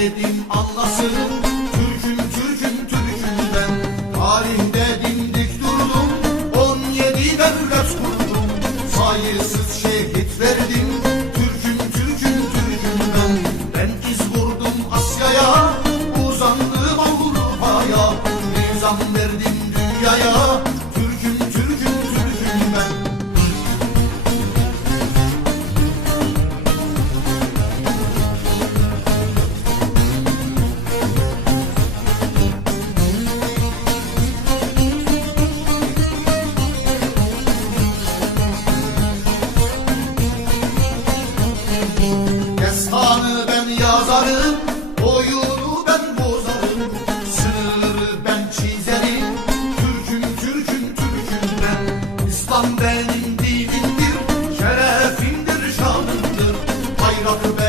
dedim Allah'sın. Türk'üm Türk'üm Türk'üm ben Tarihte dimdik durdum 17 devlet kurdum. Sayısız şehit verdim Türk'üm Türk'üm Türk'üm ben Ben iz vurdum Asya'ya Uzandım Avrupa'ya. Nizam verdim dünyaya sararım Oyunu ben bozarım. Sınırı ben çizerim. Türk'üm Türk'üm Türk'üm ben. İslam benim dinimdir Şerefimdir şanımdır. Bayrakı ben